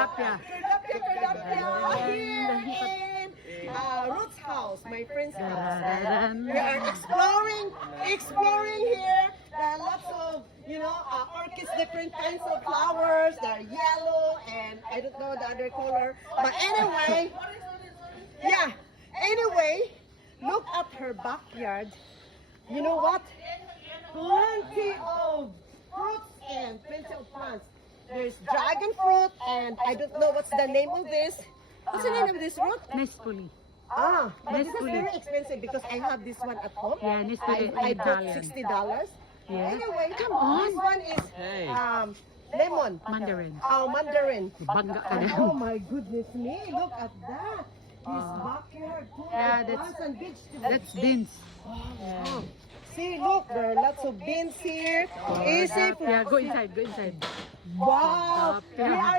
tilapia. Tilapia here in Ruth's house, my friend's house. We are exploring here. There are lots of, orchids, different kinds of flowers. They're yellow and I don't know the other color. But anyway, yeah. Anyway, look at her backyard. You know what? Plenty of fruits and plenty of plants. There's dragon fruit and I don't know what's the name of this. What's the name of this fruit? Nespoli. But this is very expensive because I have this one at home. Yeah, Nespoli I bought Italian. $60. Yeah. Anyway, Come on. this one is lemon. Mandarin. Oh, mandarin. Bangga ka na. Oh my goodness me! Look at that. His backyard. Yeah, Plants and vegetables. That's beans. Oh. See, look, there are lots of beans here. Easy. Yeah, go inside, go inside. Wow. We are